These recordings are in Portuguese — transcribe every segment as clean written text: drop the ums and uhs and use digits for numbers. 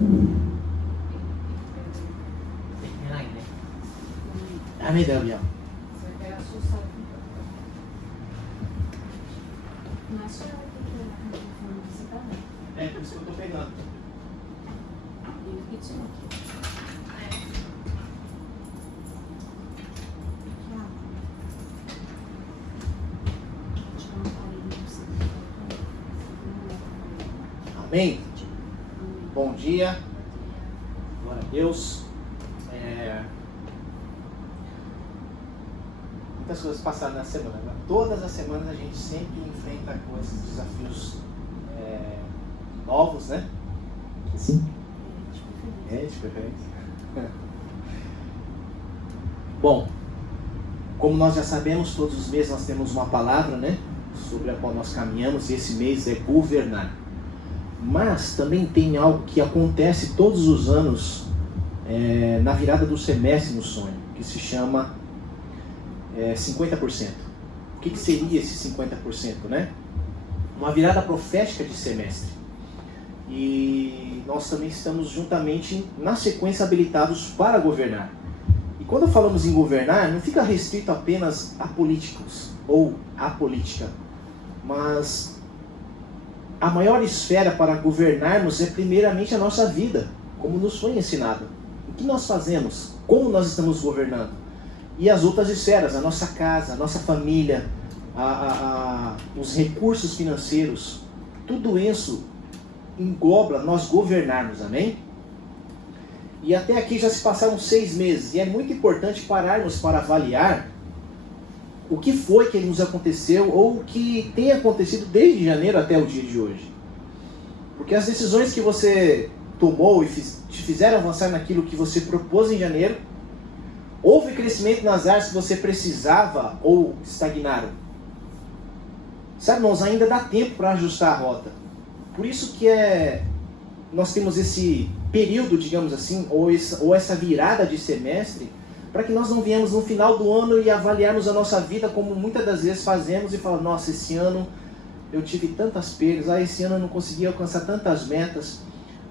Cái này này. Amém, Gabriel. Você vai pegar a sua sala. Mas só você tá bem. É por isso que eu tô pegando. E isso aqui. Amém? Bom dia. Glória a Deus. Muitas coisas passaram na semana, né? Todas as semanas a gente sempre enfrenta com esses desafios novos, né? Sim. De preferência. Bom, como nós já sabemos, todos os meses nós temos uma palavra, né? Sobre a qual nós caminhamos, e esse mês é governar. Mas também tem algo que acontece todos os anos na virada do semestre no sonho, que se chama 50%. O que seria esse 50%, né? Uma virada profética de semestre. E nós também estamos juntamente, na sequência, habilitados para governar. E quando falamos em governar, não fica restrito apenas a políticos ou a política, mas a maior esfera para governarmos é primeiramente a nossa vida, como nos foi ensinado. O que nós fazemos? Como nós estamos governando? E as outras esferas, a nossa casa, a nossa família, os recursos financeiros, tudo isso engloba nós governarmos, amém? E até aqui já se passaram 6 meses, e é muito importante pararmos para avaliar o que foi que nos aconteceu, ou o que tem acontecido desde janeiro até o dia de hoje. Porque as decisões que você tomou e te fizeram avançar naquilo que você propôs em janeiro, houve crescimento nas áreas que você precisava ou estagnaram. Sabe, irmãos, ainda dá tempo para ajustar a rota. Por isso que nós temos esse período, digamos assim, ou essa virada de semestre, para que nós não viemos no final do ano e avaliarmos a nossa vida como muitas das vezes fazemos e falamos, nossa, esse ano eu tive tantas perdas, esse ano eu não consegui alcançar tantas metas,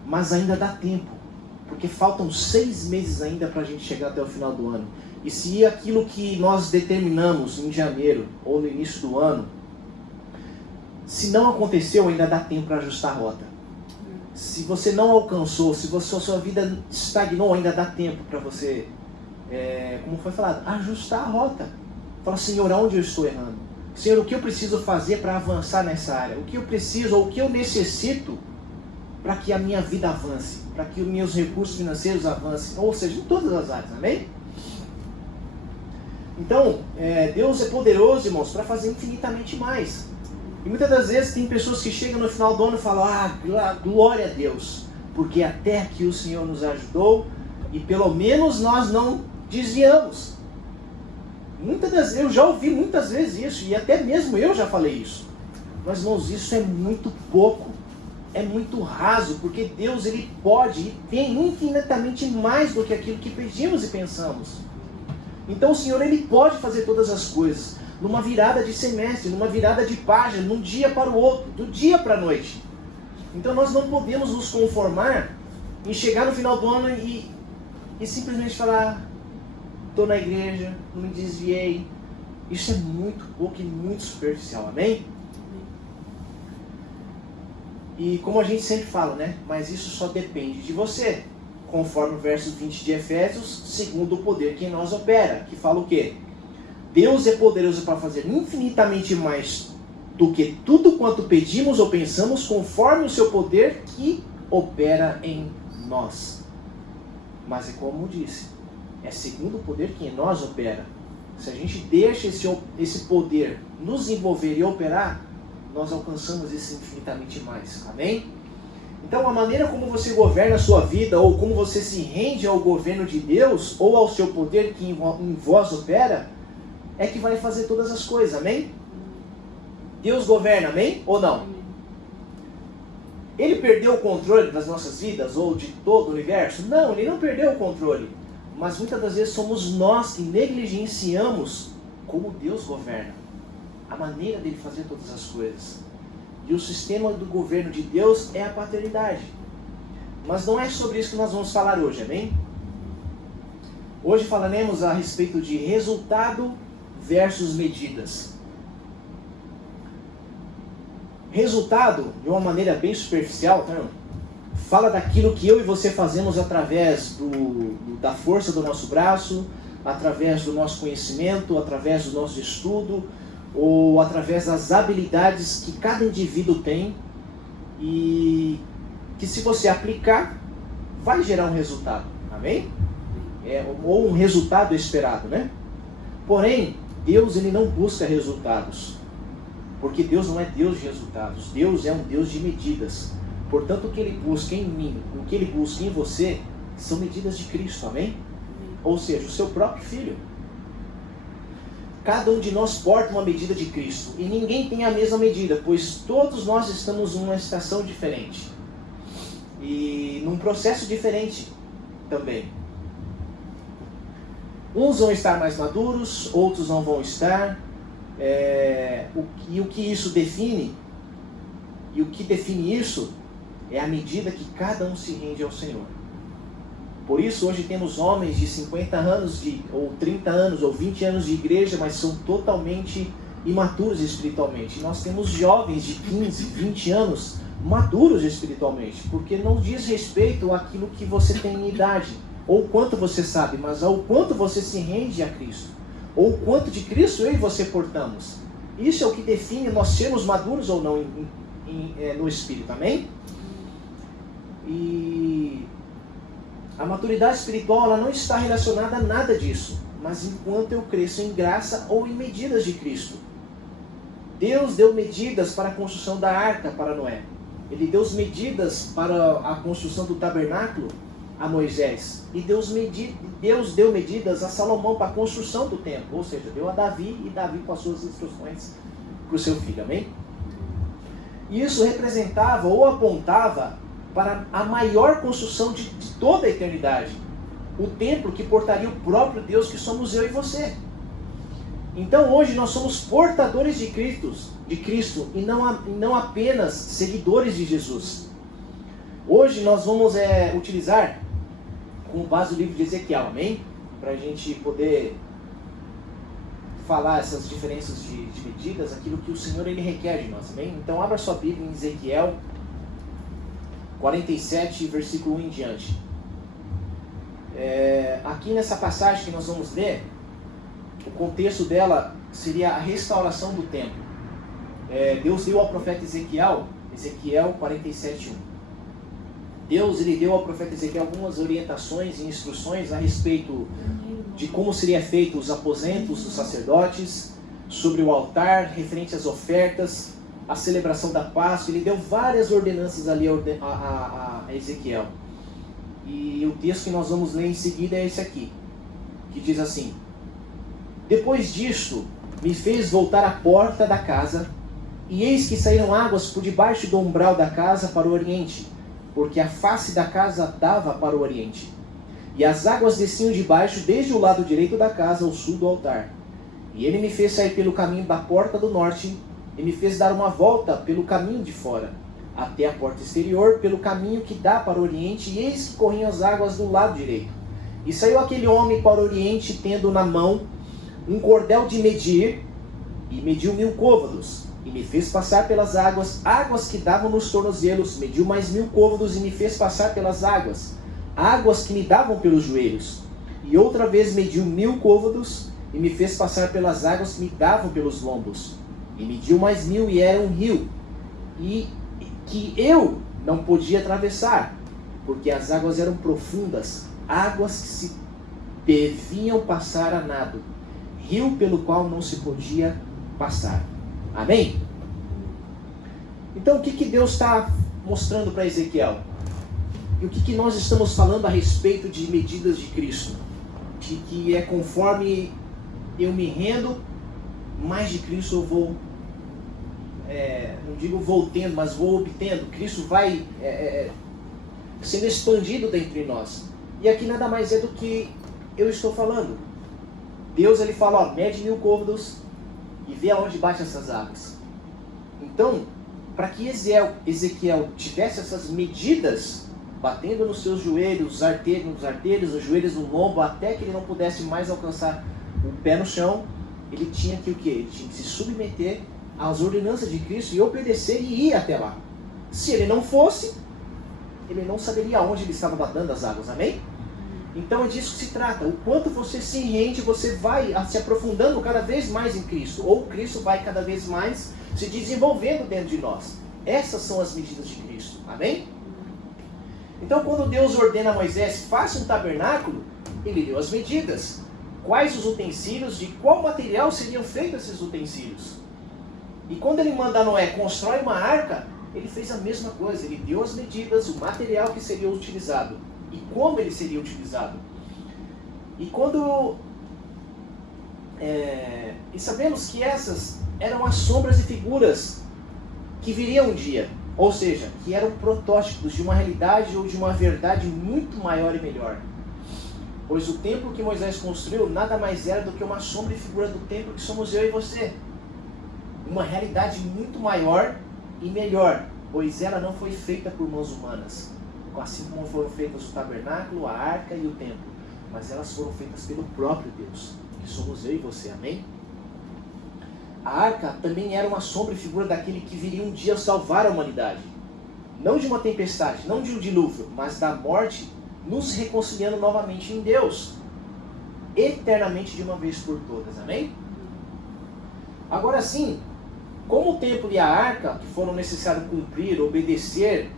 mas ainda dá tempo, porque faltam 6 meses ainda para a gente chegar até o final do ano. E se aquilo que nós determinamos em janeiro ou no início do ano, se não aconteceu, ainda dá tempo para ajustar a rota. Se você não alcançou, se a sua vida estagnou, ainda dá tempo para você, como foi falado, ajustar a rota. Fala, Senhor, aonde eu estou errando? Senhor, o que eu preciso fazer para avançar nessa área? O que eu preciso, ou o que eu necessito para que a minha vida avance? Para que os meus recursos financeiros avancem? Ou seja, em todas as áreas, amém? Então, Deus é poderoso, irmãos, para fazer infinitamente mais. E muitas das vezes tem pessoas que chegam no final do ano e falam, glória a Deus, porque até aqui o Senhor nos ajudou e pelo menos nós não desviamos. Muitas das vezes, eu já ouvi muitas vezes isso, e até mesmo eu já falei isso. Mas, irmãos, isso é muito pouco, é muito raso, porque Deus, Ele pode e tem infinitamente mais do que aquilo que pedimos e pensamos. Então o Senhor, Ele pode fazer todas as coisas, numa virada de semestre, numa virada de página, de um dia para o outro, do dia para a noite. Então nós não podemos nos conformar em chegar no final do ano e simplesmente falar, estou na igreja, não me desviei. Isso é muito pouco e muito superficial, amém? E como a gente sempre fala, né? Mas isso só depende de você. Conforme o verso 20 de Efésios, segundo o poder que em nós opera. Que fala o quê? Deus é poderoso para fazer infinitamente mais do que tudo quanto pedimos ou pensamos, conforme o seu poder que opera em nós. Mas é como disse, é segundo o poder que em nós opera. Se a gente deixa esse poder nos envolver e operar, nós alcançamos isso infinitamente mais. Amém? Então a maneira como você governa a sua vida, ou como você se rende ao governo de Deus, ou ao seu poder que em vós opera, é que vai fazer todas as coisas, amém? Deus governa, amém? Ou não? Ele perdeu o controle das nossas vidas, ou de todo o universo? Não, Ele não perdeu o controle. Mas muitas das vezes somos nós que negligenciamos como Deus governa. A maneira dele fazer todas as coisas. E o sistema do governo de Deus é a paternidade. Mas não é sobre isso que nós vamos falar hoje, amém? Hoje falaremos a respeito de resultado versus medidas. Resultado, de uma maneira bem superficial, tá? Fala daquilo que eu e você fazemos através da força do nosso braço, através do nosso conhecimento, através do nosso estudo, ou através das habilidades que cada indivíduo tem e que, se você aplicar, vai gerar um resultado, amém? Ou um resultado esperado, né? Porém, Deus, ele não busca resultados, porque Deus não é Deus de resultados. Deus é um Deus de medidas. Portanto, o que ele busca em mim, o que ele busca em você, são medidas de Cristo, amém? Ou seja, o seu próprio Filho. Cada um de nós porta uma medida de Cristo, e ninguém tem a mesma medida, pois todos nós estamos numa estação diferente, e num processo diferente também. Uns vão estar mais maduros, outros não vão estar, e o que isso define, e o que define isso, é a medida que cada um se rende ao Senhor. Por isso, hoje temos homens de 50 anos, ou 30 anos, ou 20 anos de igreja, mas são totalmente imaturos espiritualmente. E nós temos jovens de 15, 20 anos, maduros espiritualmente, porque não diz respeito àquilo que você tem em idade, ou quanto você sabe, mas ao quanto você se rende a Cristo, ou quanto de Cristo eu e você portamos. Isso é o que define nós sermos maduros ou não no Espírito, amém? E a maturidade espiritual, ela não está relacionada a nada disso, mas enquanto eu cresço em graça ou em medidas de Cristo. Deus deu medidas para a construção da arca para Noé. Ele deu medidas para a construção do tabernáculo a Moisés. E Deus deu medidas a Salomão para a construção do templo. Ou seja, deu a Davi, e Davi passou as instruções para o seu filho, amém? E isso representava ou apontava para a maior construção de toda a eternidade. O templo que portaria o próprio Deus, que somos eu e você. Então hoje nós somos portadores de Cristo e não apenas seguidores de Jesus. Hoje nós vamos utilizar, com base no livro de Ezequiel, amém? Para a gente poder falar essas diferenças de medidas, aquilo que o Senhor ele requer de nós, amém? Então abra sua Bíblia em Ezequiel 47, versículo 1 em diante. Aqui nessa passagem que nós vamos ler, o contexto dela seria a restauração do templo. Deus deu ao profeta Ezequiel 47, 1. Deus ele deu ao profeta Ezequiel algumas orientações e instruções a respeito de como seria feito os aposentos dos sacerdotes, sobre o altar, referente às ofertas, a celebração da Páscoa. Ele deu várias ordenanças ali a Ezequiel. E o texto que nós vamos ler em seguida é esse aqui, que diz assim: depois disto, me fez voltar à porta da casa, e eis que saíram águas por debaixo do umbral da casa para o oriente, porque a face da casa dava para o oriente. E as águas desciam de baixo, desde o lado direito da casa ao sul do altar. E ele me fez sair pelo caminho da porta do norte, e me fez dar uma volta pelo caminho de fora, até a porta exterior, pelo caminho que dá para o oriente, e eis que corriam as águas do lado direito. E saiu aquele homem para o oriente, tendo na mão um cordel de medir, e mediu 1000 côvados, e me fez passar pelas águas que davam nos tornozelos, mediu mais 1000 côvados, e me fez passar pelas águas que me davam pelos joelhos. E outra vez mediu 1000 côvados, e me fez passar pelas águas que me davam pelos lombos. E mediu mais 1000, e era um rio, e que eu não podia atravessar, porque as águas eram profundas, águas que se deviam passar a nado, rio pelo qual não se podia passar. Amém? Então o que Deus está mostrando para Ezequiel? E o que nós estamos falando a respeito de medidas de Cristo? De que é conforme eu me rendo, mais de Cristo eu vou, não digo vou tendo, mas vou obtendo. Cristo vai sendo expandido dentre nós. E aqui nada mais é do que eu estou falando. Deus ele fala, mede 1000 côvados e vê aonde bate essas águas. Então, para que Ezequiel tivesse essas medidas, batendo nos seus joelhos, os artelhos, os joelhos no lombo, até que ele não pudesse mais alcançar o pé no chão. Ele tinha que o quê? Ele tinha que se submeter às ordenanças de Cristo e obedecer e ir até lá. Se ele não fosse, ele não saberia onde ele estava batendo as águas, amém? Então é disso que se trata. O quanto você se rende, você vai se aprofundando cada vez mais em Cristo, ou Cristo vai cada vez mais se desenvolvendo dentro de nós. Essas são as medidas de Cristo, amém? Então quando Deus ordena a Moisés, faça um tabernáculo, ele deu as medidas. Quais os utensílios, de qual material seriam feitos esses utensílios. E quando ele manda Noé, constrói uma arca, ele fez a mesma coisa, ele deu as medidas, o material que seria utilizado e como ele seria utilizado. E quando e sabemos que essas eram as sombras e figuras que viriam um dia, ou seja, que eram protótipos de uma realidade ou de uma verdade muito maior e melhor. Pois o templo que Moisés construiu nada mais era do que uma sombra e figura do templo que somos eu e você. Uma realidade muito maior e melhor, pois ela não foi feita por mãos humanas, assim como foram feitas o tabernáculo, a arca e o templo, mas elas foram feitas pelo próprio Deus, que somos eu e você, amém? A arca também era uma sombra e figura daquele que viria um dia salvar a humanidade, não de uma tempestade, não de um dilúvio, mas da morte, nos reconciliando novamente em Deus, eternamente de uma vez por todas, amém? Agora sim, como o templo e a arca, que foram necessários cumprir, obedecer,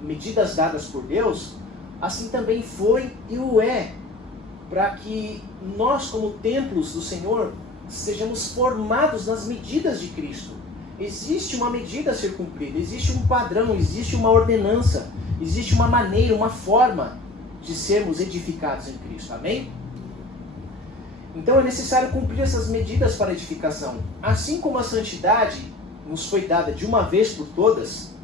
medidas dadas por Deus, assim também foi e o é, para que nós como templos do Senhor, sejamos formados nas medidas de Cristo. Existe uma medida a ser cumprida, existe um padrão, existe uma ordenança, existe uma maneira, uma forma de sermos edificados em Cristo, amém? Então é necessário cumprir essas medidas para edificação. Assim como a santidade nos foi dada de uma vez por todas,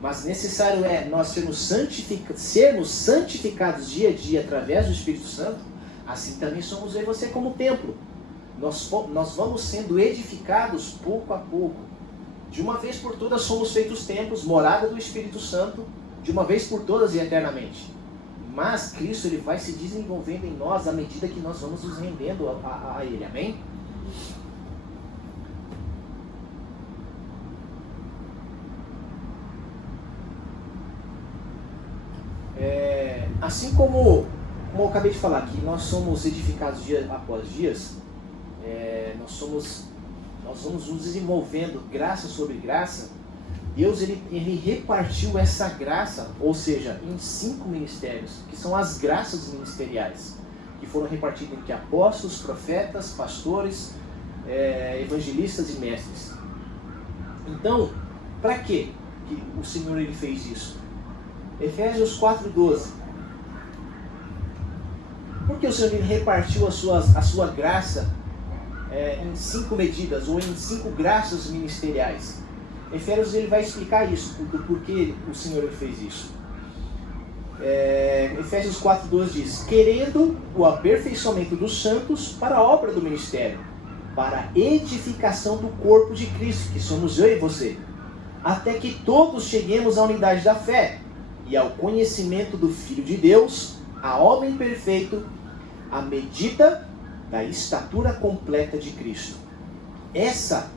mas necessário é nós sermos santificados dia a dia através do Espírito Santo, assim também somos eu e você como templo. Nós vamos sendo edificados pouco a pouco. De uma vez por todas somos feitos templos, morada do Espírito Santo, de uma vez por todas e eternamente. Mas Cristo ele vai se desenvolvendo em nós à medida que nós vamos nos rendendo a Ele, amém? Assim como eu acabei de falar, que nós somos edificados dia após dias, nós vamos nos desenvolvendo graça sobre graça. Deus ele repartiu essa graça, ou seja, em 5 ministérios, que são as graças ministeriais, que foram repartidas entre apóstolos, profetas, pastores, evangelistas e mestres. Então, para que o Senhor ele fez isso? Efésios 4:12. Por que o Senhor ele repartiu a sua graça em 5 medidas, ou em 5 graças ministeriais? Efésios ele vai explicar isso, do porquê o Senhor ele fez isso. Efésios 4:12 diz: querendo o aperfeiçoamento dos santos para a obra do ministério, para a edificação do corpo de Cristo, que somos eu e você, até que todos cheguemos à unidade da fé e ao conhecimento do Filho de Deus, a homem perfeito, à medida da estatura completa de Cristo. Essa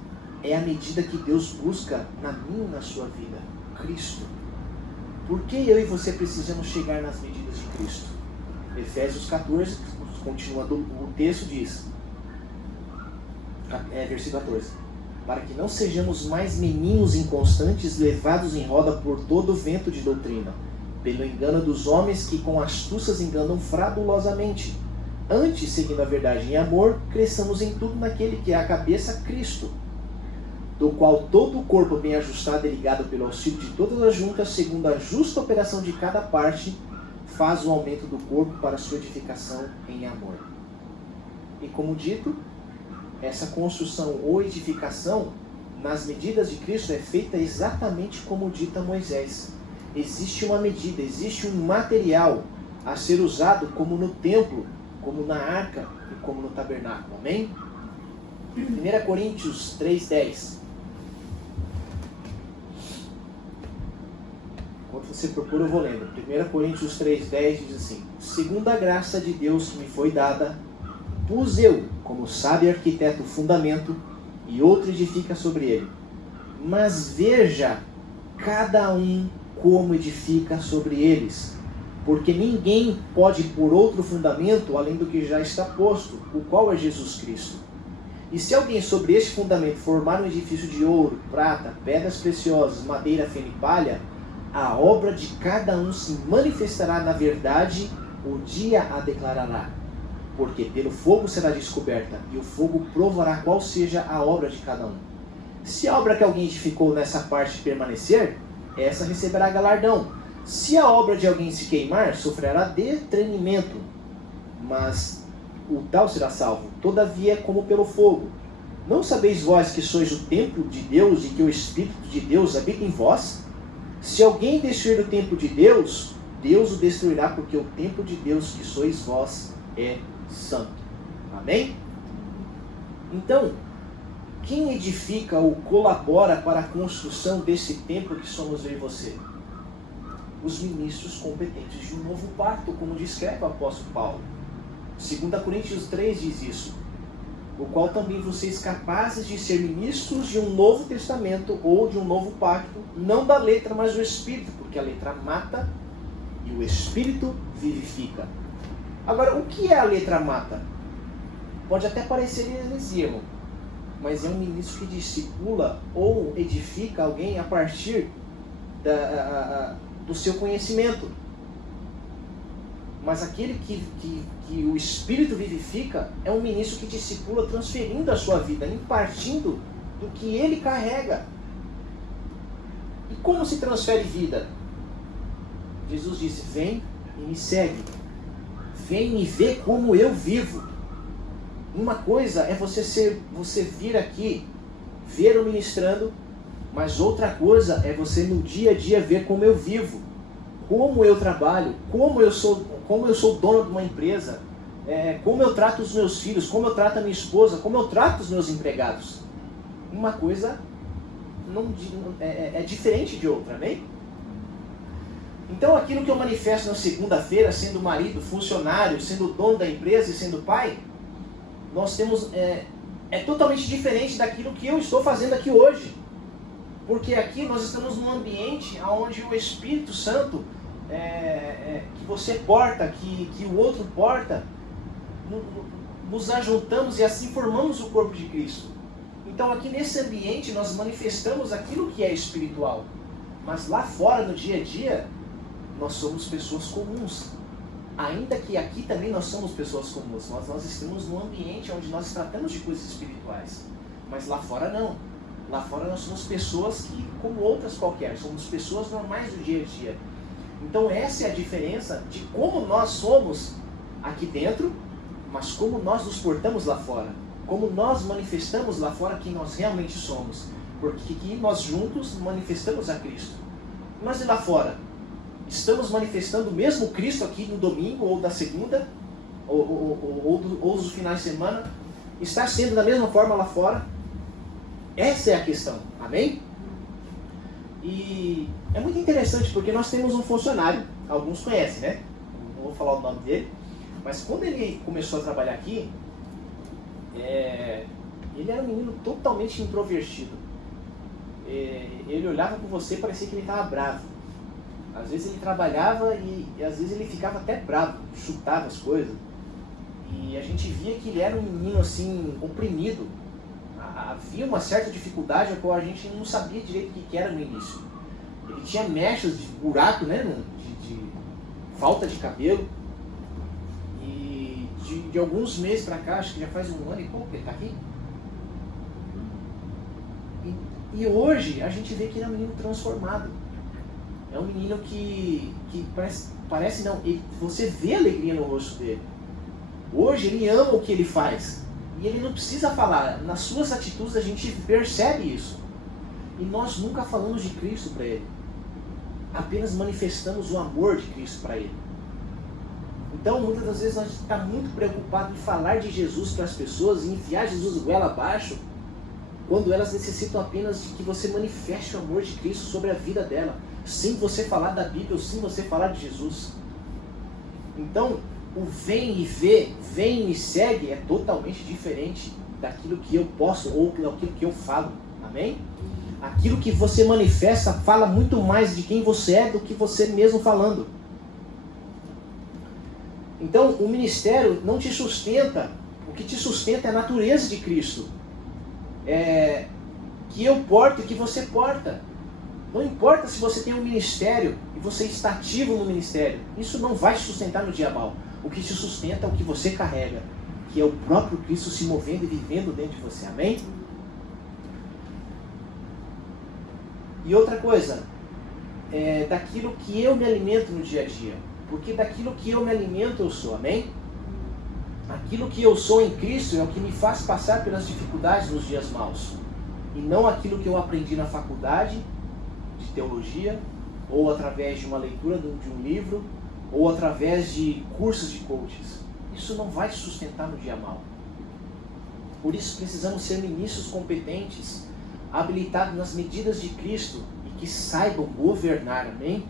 é a medida que Deus busca na minha e na sua vida, Cristo. Por que eu e você precisamos chegar nas medidas de Cristo? Efésios 14, continuando o texto, diz, versículo 14: para que não sejamos mais meninos inconstantes, levados em roda por todo o vento de doutrina, pelo engano dos homens que com astúcias enganam fraudulosamente. Antes, seguindo a verdade em amor, cresçamos em tudo naquele que é a cabeça, Cristo, do qual todo o corpo bem ajustado e ligado pelo auxílio de todas as juntas, segundo a justa operação de cada parte, faz o aumento do corpo para a sua edificação em amor. E como dito, essa construção ou edificação nas medidas de Cristo é feita exatamente como dita Moisés. Existe uma medida, existe um material a ser usado como no templo, como na arca e como no tabernáculo. Amém? 1 Coríntios 3:10. Enquanto você procura, eu vou lendo. 1 Coríntios 3,10 diz assim: segundo a graça de Deus que me foi dada, pus eu, como sábio arquiteto, o fundamento, e outro edifica sobre ele. Mas veja cada um como edifica sobre eles, porque ninguém pode pôr outro fundamento além do que já está posto, o qual é Jesus Cristo. E se alguém sobre este fundamento formar um edifício de ouro, prata, pedras preciosas, madeira, feno e palha, a obra de cada um se manifestará na verdade, o dia a declarará. Porque pelo fogo será descoberta, e o fogo provará qual seja a obra de cada um. Se a obra que alguém edificou nessa parte permanecer, essa receberá galardão. Se a obra de alguém se queimar, sofrerá detrimento, mas o tal será salvo, todavia como pelo fogo. Não sabeis vós que sois o templo de Deus e que o Espírito de Deus habita em vós? Se alguém destruir o templo de Deus, Deus o destruirá, porque o templo de Deus que sois vós é santo. Amém? Então, quem edifica ou colabora para a construção desse templo que somos eu e você? Os ministros competentes de um novo pacto, como descreve o apóstolo Paulo. 2 Coríntios 3 diz isso: o qual também vocês capazes de ser ministros de um novo testamento ou de um novo pacto, não da letra, mas do Espírito, porque a letra mata e o Espírito vivifica. Agora, o que é a letra mata? Pode até parecer heresia, mas é um ministro que discipula ou edifica alguém a partir do seu conhecimento. Mas aquele que o Espírito vivifica é um ministro que discipula transferindo a sua vida, impartindo do que ele carrega. E como se transfere vida? Jesus disse: vem e me segue. Vem e vê como eu vivo. Uma coisa é você vir aqui, ver eu ministrando, mas outra coisa é você no dia a dia ver como eu vivo, como eu trabalho, como eu sou dono de uma empresa, como eu trato os meus filhos, como eu trato a minha esposa, como eu trato os meus empregados. Uma coisa é diferente de outra, amém? Então aquilo que eu manifesto na segunda-feira, sendo marido, funcionário, sendo dono da empresa e sendo pai, nós temos é totalmente diferente daquilo que eu estou fazendo aqui hoje. Porque aqui nós estamos num ambiente onde o Espírito Santo, que você porta, que o outro porta, nos ajuntamos e assim formamos o corpo de Cristo. Então aqui nesse ambiente nós manifestamos aquilo que é espiritual. Mas lá fora, no dia a dia, nós somos pessoas comuns. Ainda que aqui também nós somos pessoas comuns. Nós estamos num ambiente onde nós tratamos de coisas espirituais. Mas lá fora não. Lá fora nós somos pessoas que, como outras qualquer, somos pessoas normais do dia a dia. Então essa é a diferença de como nós somos aqui dentro, mas como nós nos portamos lá fora. Como nós manifestamos lá fora quem nós realmente somos. Porque aqui nós juntos manifestamos a Cristo. Mas e lá fora? Estamos manifestando o mesmo Cristo aqui no domingo, ou da segunda, ou dos finais de semana? Está sendo da mesma forma lá fora? Essa é a questão, amém? E é muito interessante porque nós temos um funcionário, alguns conhecem, né? Não vou falar o nome dele, mas quando ele começou a trabalhar aqui, ele era um menino totalmente introvertido. Ele olhava para você e parecia que ele estava bravo. Às vezes ele trabalhava e às vezes ele ficava até bravo, chutava as coisas. E a gente via que ele era um menino assim, oprimido. Havia uma certa dificuldade a qual a gente não sabia direito o que era no início. Ele tinha mechas de buraco, né, de falta de cabelo. E de alguns meses pra cá, acho que já faz um ano e pouco que ele tá aqui. E hoje a gente vê que ele é um menino transformado. É um menino que parece não, você vê a alegria no rosto dele. Hoje ele ama o que ele faz. E ele não precisa falar. Nas suas atitudes a gente percebe isso. E nós nunca falamos de Cristo para ele. Apenas manifestamos o amor de Cristo para ele. Então muitas das vezes nós estamos muito preocupados em falar de Jesus para as pessoas e enfiar Jesus goela abaixo, quando elas necessitam apenas de que você manifeste o amor de Cristo sobre a vida dela. sem você falar da Bíblia ou sem você falar de Jesus. Então, o vem e vê, vem e me segue é totalmente diferente daquilo que eu posso ou daquilo que eu falo. Amém? Aquilo que você manifesta fala muito mais de quem você é do que você mesmo falando. Então, o ministério não te sustenta. O que te sustenta é a natureza de Cristo. Que eu porto e que você porta. Não importa se você tem um ministério e você está ativo no ministério. Isso não vai te sustentar no dia mal. O que te sustenta é o que você carrega, que é o próprio Cristo se movendo e vivendo dentro de você. Amém? E outra coisa, daquilo que eu me alimento no dia a dia. Porque daquilo que eu me alimento eu sou. Amém? Aquilo que eu sou em Cristo é o que me faz passar pelas dificuldades nos dias maus. E não aquilo que eu aprendi na faculdade de teologia, ou através de uma leitura de um livro, ou através de cursos de coaches. Isso não vai te sustentar no dia mau. Por isso precisamos ser ministros competentes, habilitados nas medidas de Cristo e que saibam governar. Amém?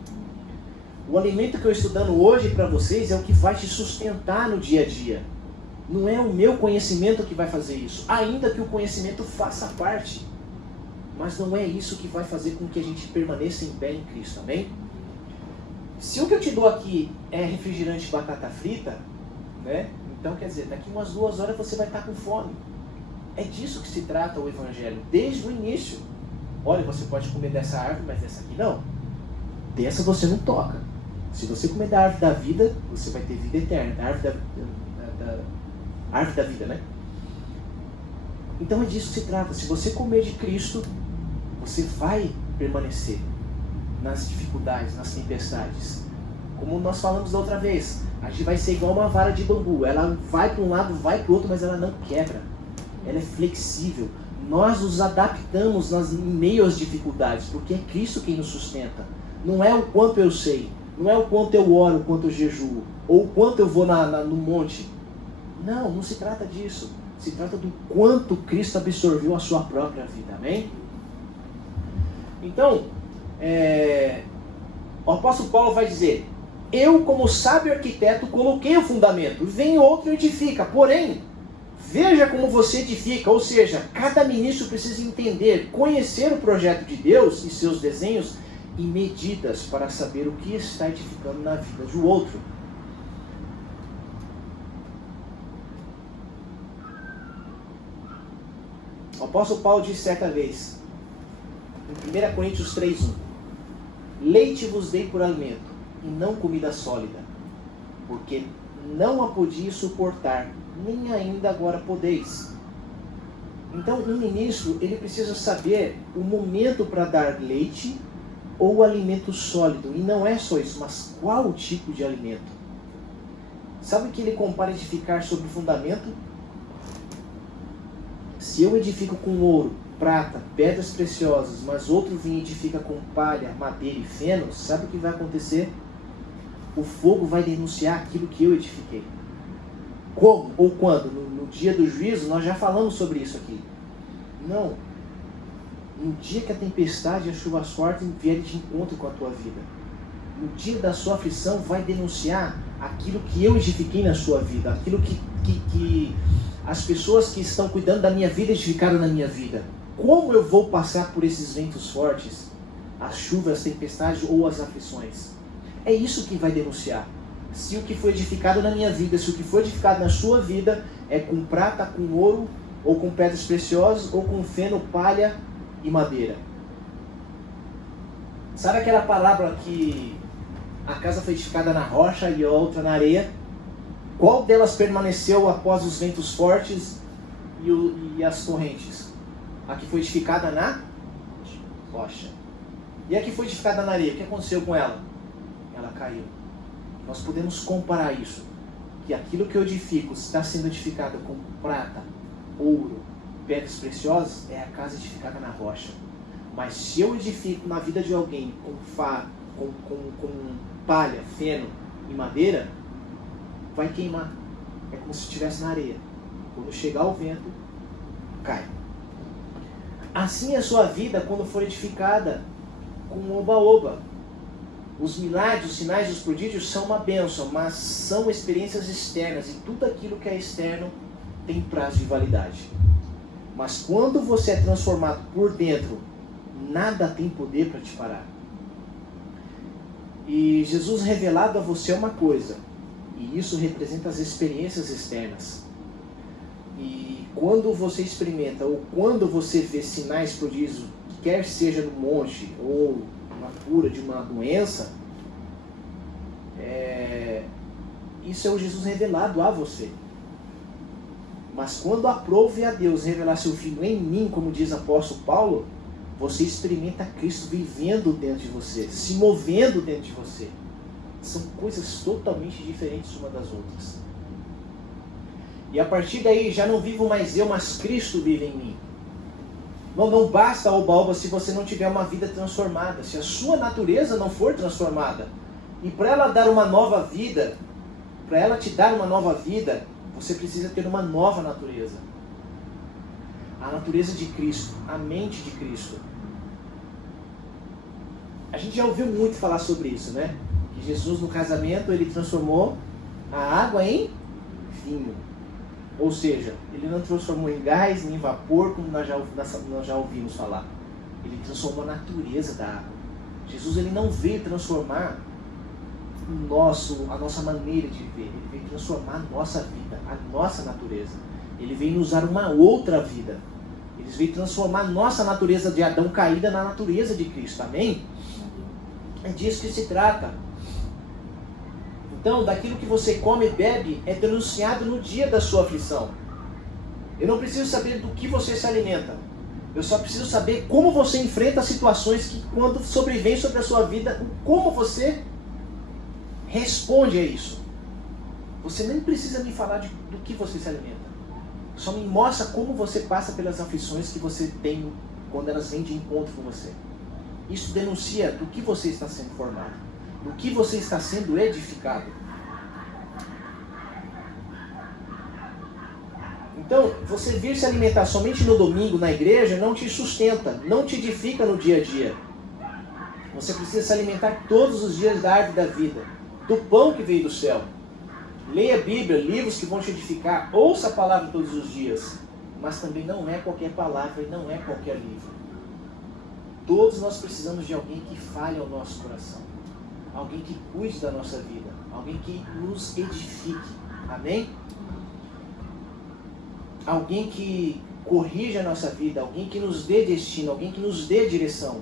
O alimento que eu estou dando hoje para vocês é o que vai te sustentar no dia a dia. Não é o meu conhecimento que vai fazer isso, ainda que o conhecimento faça parte. Mas não é isso que vai fazer com que a gente permaneça em pé em Cristo, amém? Se o que eu te dou aqui é refrigerante e batata frita, né? Então quer dizer, daqui umas 2 horas você vai estar com fome. É disso que se trata o Evangelho, desde o início. Olha, você pode comer dessa árvore, mas dessa aqui não. Dessa você não toca. Se você comer da árvore da vida, você vai ter vida eterna. Da árvore árvore da vida, né? Então é disso que se trata. Se você comer de Cristo, você vai permanecer nas dificuldades, nas tempestades. Como nós falamos da outra vez, a gente vai ser igual uma vara de bambu. Ela vai para um lado, vai para o outro, mas ela não quebra. Ela é flexível. Nós nos adaptamos em meio às dificuldades, porque é Cristo quem nos sustenta. Não é o quanto eu sei, não é o quanto eu oro, o quanto eu jejuo, ou o quanto eu vou no monte. Não se trata disso. Se trata do quanto Cristo absorveu a sua própria vida. Amém? Então, o apóstolo Paulo vai dizer: eu, como sábio arquiteto, coloquei o fundamento, vem outro e edifica. Porém, veja como você edifica. Ou seja, cada ministro precisa entender, conhecer o projeto de Deus e seus desenhos e medidas para saber o que está edificando na vida do outro. O apóstolo Paulo disse certa vez, em 1 Coríntios 3:1: leite vos dei por alimento, e não comida sólida, porque não a podiais suportar, nem ainda agora podeis. Então, um ministro, ele precisa saber o momento para dar leite ou alimento sólido. E não é só isso, mas qual o tipo de alimento. Sabe que ele compara edificar sobre o fundamento? Se eu edifico com ouro, prata, pedras preciosas, mas outro vem e edifica com palha, madeira e feno, sabe o que vai acontecer? O fogo vai denunciar aquilo que eu edifiquei. Como ou quando? No dia do juízo, nós já falamos sobre isso aqui. Não. No dia que a tempestade e as chuvas fortes vierem de encontro com a tua vida, no dia da sua aflição, vai denunciar aquilo que eu edifiquei na sua vida, aquilo que as pessoas que estão cuidando da minha vida edificaram na minha vida. Como eu vou passar por esses ventos fortes, as chuvas, as tempestades ou as aflições? É isso que vai denunciar. Se o que foi edificado na minha vida, se o que foi edificado na sua vida é com prata, com ouro, ou com pedras preciosas, ou com feno, palha e madeira. Sabe aquela parábola que a casa foi edificada na rocha e a outra na areia? Qual delas permaneceu após os ventos fortes e as correntes? A que foi edificada na rocha. E a que foi edificada na areia, o que aconteceu com ela? Ela caiu. Nós podemos comparar isso, que aquilo que eu edifico está sendo edificado com prata, ouro, pedras preciosas, é a casa edificada na rocha. Mas se eu edifico na vida de alguém com palha, feno e madeira, vai queimar. É como se estivesse na areia. Quando chegar o vento, cai. Assim é a sua vida quando for edificada com oba-oba, Os milagres, os sinais e os prodígios são uma bênção, mas são experiências externas e tudo aquilo que é externo tem prazo de validade. Mas quando você é transformado por dentro, nada tem poder para te parar. E Jesus revelado a você é uma coisa, e isso representa as experiências externas. E quando você experimenta, ou quando você vê sinais, prodígios, quer seja no monte, ou uma cura de uma doença, isso é o Jesus revelado a você. Mas quando aprove a Deus revelar seu Filho em mim, como diz o apóstolo Paulo, você experimenta Cristo vivendo dentro de você, se movendo dentro de você. São coisas totalmente diferentes umas das outras. E a partir daí, já não vivo mais eu, mas Cristo vive em mim. Não basta a oba-oba se você não tiver uma vida transformada, se a sua natureza não for transformada. E para ela dar uma nova vida, para ela te dar uma nova vida, você precisa ter uma nova natureza. A natureza de Cristo, a mente de Cristo. A gente já ouviu muito falar sobre isso, né? Que Jesus no casamento, ele transformou a água em vinho. Ou seja, ele não transformou em gás nem em vapor, como nós já ouvimos falar. Ele transformou a natureza da água. Jesus, ele não veio transformar a nossa maneira de viver. Ele veio transformar a nossa vida, a nossa natureza. Ele veio nos dar uma outra vida. Ele veio transformar a nossa natureza de Adão caída na natureza de Cristo. Amém? É disso que se trata. Então, daquilo que você come e bebe é denunciado no dia da sua aflição. Eu não preciso saber do que você se alimenta. Eu só preciso saber como você enfrenta as situações que, quando sobrevêm sobre a sua vida, como você responde a isso. Você nem precisa me falar do que você se alimenta. Só me mostra como você passa pelas aflições que você tem quando elas vêm de encontro com você. Isso denuncia do que você está sendo formado, do que você está sendo edificado. Então, você vir se alimentar somente no domingo na igreja não te sustenta, não te edifica no dia a dia. Você precisa se alimentar todos os dias da árvore da vida, do pão que veio do céu. Leia a Bíblia, livros que vão te edificar, ouça a palavra todos os dias. Mas também não é qualquer palavra e não é qualquer livro. Todos nós precisamos de alguém que fale ao nosso coração. Alguém que cuide da nossa vida. Alguém que nos edifique. Amém? Alguém que corrija a nossa vida. Alguém que nos dê destino. Alguém que nos dê direção.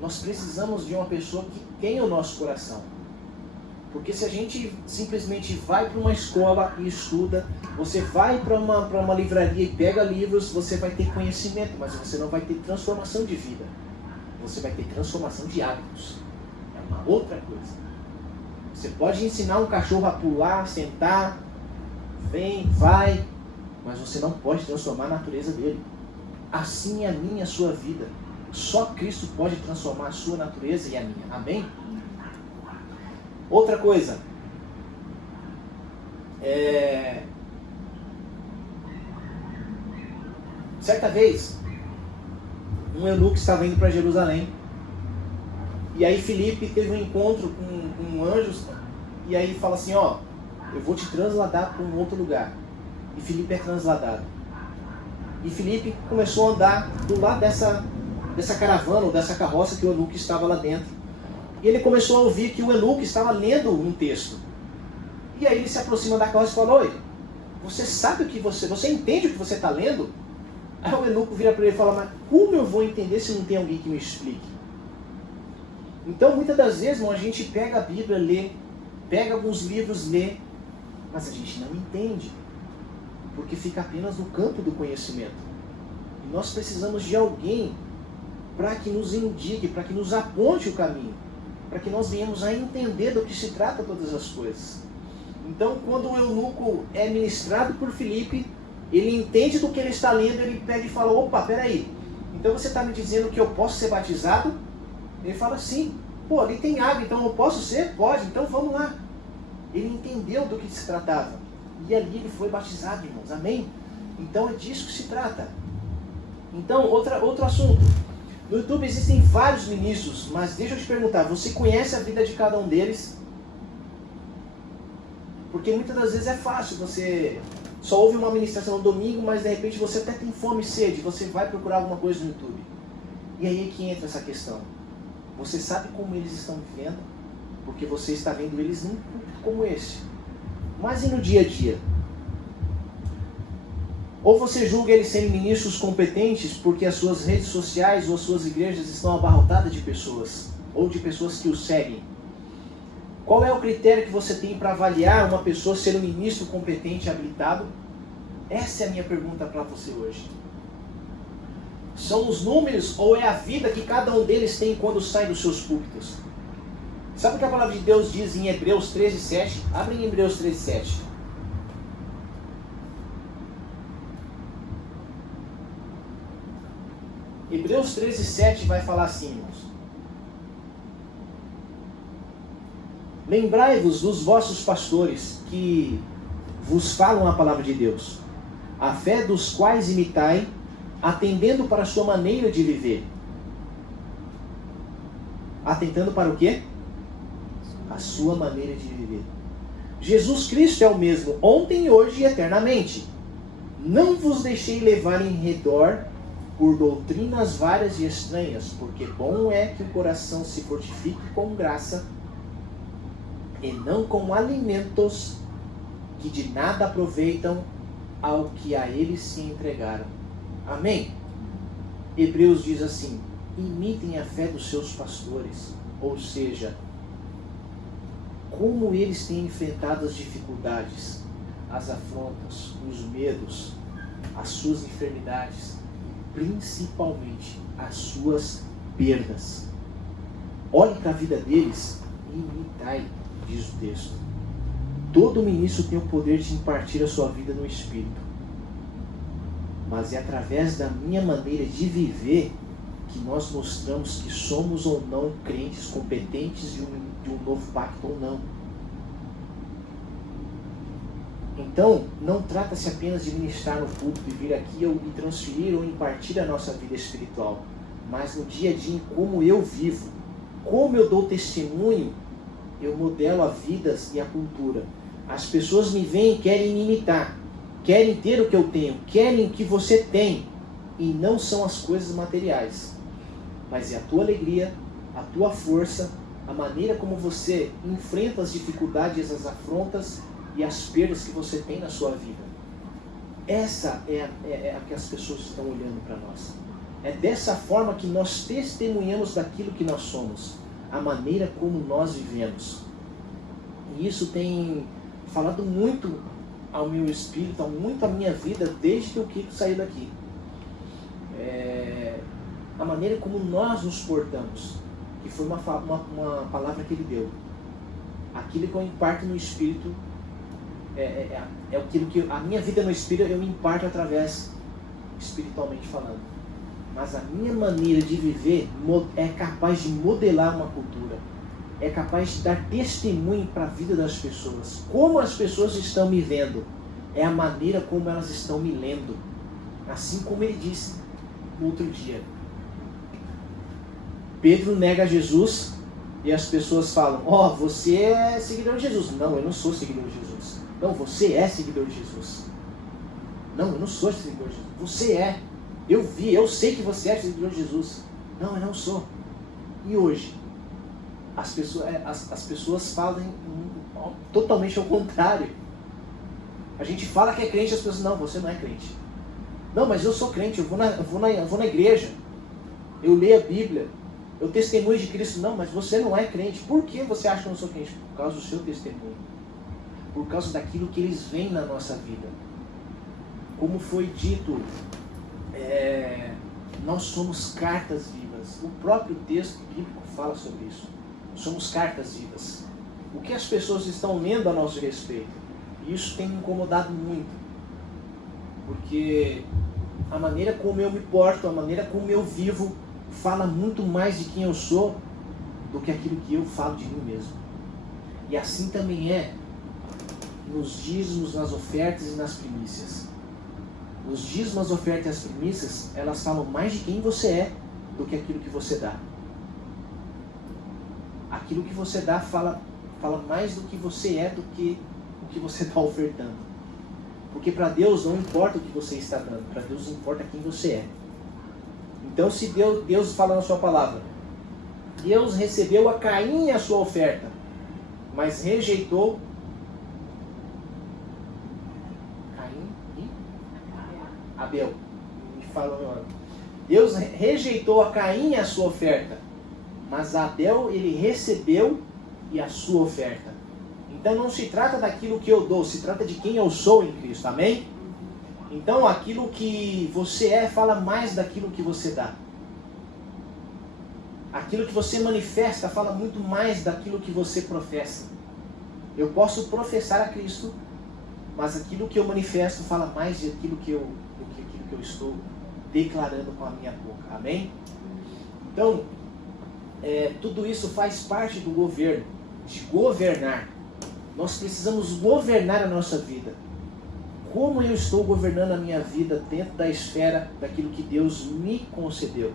Nós precisamos de uma pessoa que tenha o nosso coração. Porque se a gente simplesmente vai para uma escola e estuda, você vai para uma livraria e pega livros, você vai ter conhecimento, mas você não vai ter transformação de vida. Você vai ter transformação de hábitos. É uma outra coisa. Você pode ensinar um cachorro a pular, sentar, vem, vai, mas você não pode transformar a natureza dele. Assim é a minha e a sua vida. Só Cristo pode transformar a sua natureza e a minha. Amém? Outra coisa, certa vez, um eunuco estava indo para Jerusalém, e aí Filipe teve um encontro com um anjo, e aí fala assim, ó, eu vou te transladar para um outro lugar. E Filipe é transladado. E Filipe começou a andar do lado dessa caravana, ou dessa carroça que o eunuco estava lá dentro. E ele começou a ouvir que o eunuco estava lendo um texto. E aí ele se aproxima da carroça e fala, oi, você sabe o que você entende o que você está lendo? Aí o eunuco vira para ele e fala, mas como eu vou entender se não tem alguém que me explique? Então muitas das vezes, irmão, a gente pega a Bíblia, lê, pega alguns livros, lê, mas a gente não entende. Porque fica apenas no campo do conhecimento. E nós precisamos de alguém para que nos indique, para que nos aponte o caminho. Para que nós venhamos a entender do que se trata todas as coisas. Então, quando o eunuco é ministrado por Filipe, ele entende do que ele está lendo, ele pega e fala, opa, peraí, então você está me dizendo que eu posso ser batizado? Ele fala, sim. Pô, ali tem água, então eu posso ser? Pode, então vamos lá. Ele entendeu do que se tratava. E ali ele foi batizado, irmãos. Amém? Então é disso que se trata. Então, outro assunto. No YouTube existem vários ministros, mas deixa eu te perguntar, você conhece a vida de cada um deles? Porque muitas das vezes é fácil, você só ouve uma ministração no domingo, mas de repente você até tem fome e sede, você vai procurar alguma coisa no YouTube. E aí é que entra essa questão. Você sabe como eles estão vivendo? Porque você está vendo eles num culto como esse. Mas e no dia a dia? Ou você julga eles serem ministros competentes porque as suas redes sociais ou as suas igrejas estão abarrotadas de pessoas, ou de pessoas que o seguem. Qual é o critério que você tem para avaliar uma pessoa ser um ministro competente e habilitado? Essa é a minha pergunta para você hoje. São os números ou é a vida que cada um deles tem quando sai dos seus púlpitos? Sabe o que a palavra de Deus diz em Hebreus 13:7? Abre em Hebreus 13:7. Hebreus 13:7 vai falar assim, irmãos. Lembrai-vos dos vossos pastores que vos falam a palavra de Deus, a fé dos quais imitai, atendendo para a sua maneira de viver. Atentando para o quê? A sua maneira de viver. Jesus Cristo é o mesmo, ontem, hoje e eternamente. Não vos deixei levar em redor por doutrinas várias e estranhas, porque bom é que o coração se fortifique com graça, e não com alimentos que de nada aproveitam ao que a eles se entregaram. Amém? Hebreus diz assim: imitem a fé dos seus pastores, ou seja, como eles têm enfrentado as dificuldades, as afrontas, os medos, as suas enfermidades, principalmente as suas perdas. Olhe para a vida deles e imitai, diz o texto. Todo ministro tem o poder de impartir a sua vida no Espírito, mas é através da minha maneira de viver que nós mostramos que somos ou não crentes competentes de um novo pacto ou não. Então, não trata-se apenas de ministrar no púlpito e vir aqui e transferir ou impartir a nossa vida espiritual, mas no dia a dia, como eu vivo, como eu dou testemunho, eu modelo a vidas e a cultura. As pessoas me veem e querem me imitar, querem ter o que eu tenho, querem o que você tem, e não são as coisas materiais, mas é a tua alegria, a tua força, a maneira como você enfrenta as dificuldades, as afrontas e as perdas que você tem na sua vida. Essa é a que as pessoas estão olhando para nós. É dessa forma que nós testemunhamos daquilo que nós somos, a maneira como nós vivemos. E isso tem falado muito ao meu espírito, muito à minha vida, desde que o Kiko saiu daqui. A maneira como nós nos portamos, que foi uma palavra que ele deu. Aquilo que eu imparto no espírito é aquilo que a minha vida no espírito eu me imparto através, espiritualmente falando. Mas a minha maneira de viver é capaz de modelar uma cultura, é capaz de dar testemunho para a vida das pessoas. Como as pessoas estão me vendo é a maneira como elas estão me lendo. Assim como ele disse no outro dia, Pedro nega Jesus e as pessoas falam: você é seguidor de Jesus. Não, eu não sou seguidor de Jesus. Não, você é seguidor de Jesus. Não, eu não sou seguidor de Jesus. Você é. Eu sei que você é seguidor de Jesus. Não, eu não sou. E hoje, as pessoas falam totalmente ao contrário. A gente fala que é crente, as pessoas: não, você não é crente. Não, mas eu sou crente, eu vou na igreja, eu leio a Bíblia, eu testemunho de Cristo. Não, mas você não é crente. Por que você acha que eu não sou crente? Por causa do seu testemunho. Por causa daquilo que eles veem na nossa vida. Como foi dito, nós somos cartas vivas. O próprio texto bíblico fala sobre isso. Somos cartas vivas. O que as pessoas estão lendo a nosso respeito? Isso tem me incomodado muito. Porque a maneira como eu me porto, a maneira como eu vivo, fala muito mais de quem eu sou do que aquilo que eu falo de mim mesmo. E assim também é nos dízimos, nas ofertas e nas primícias. Os dízimos, as ofertas e as primícias, elas falam mais de quem você é do que aquilo que você dá. Aquilo que você dá fala mais do que você é do que o que você está ofertando. Porque para Deus não importa o que você está dando, para Deus importa quem você é. Então se Deus fala na sua palavra, Deus recebeu a Caim a sua oferta, mas rejeitou Caim e Abel. Me fala o meu nome. Deus rejeitou a Caim a sua oferta, mas Abel ele recebeu e a sua oferta. Então não se trata daquilo que eu dou, se trata de quem eu sou em Cristo, amém? Então aquilo que você é fala mais daquilo que você dá. Aquilo que você manifesta fala muito mais daquilo que você professa. Eu posso professar a Cristo, mas aquilo que eu manifesto fala mais daquilo que eu estou declarando com a minha boca, amém? Então, tudo isso faz parte do governo, de governar. Nós precisamos governar a nossa vida. Como eu estou governando a minha vida dentro da esfera daquilo que Deus me concedeu?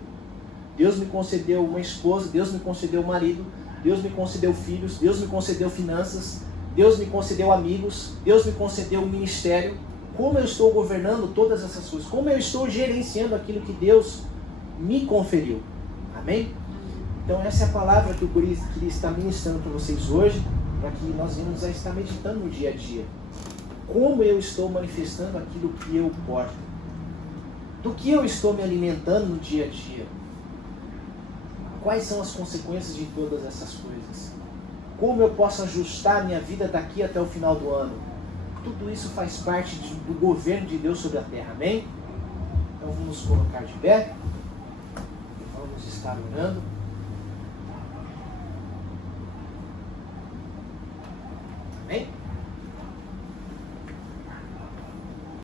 Deus me concedeu uma esposa, Deus me concedeu um marido, Deus me concedeu filhos, Deus me concedeu finanças, Deus me concedeu amigos, Deus me concedeu um ministério. Como eu estou governando todas essas coisas? Como eu estou gerenciando aquilo que Deus me conferiu? Amém? Então essa é a palavra que eu queria estar ministrando para vocês hoje, para que nós venhamos a estar meditando no dia a dia. Como eu estou manifestando aquilo que eu porto? Do que eu estou me alimentando no dia a dia? Quais são as consequências de todas essas coisas? Como eu posso ajustar a minha vida daqui até o final do ano? Tudo isso faz parte do governo de Deus sobre a terra, amém? Então vamos colocar de pé. Vamos estar orando. Amém?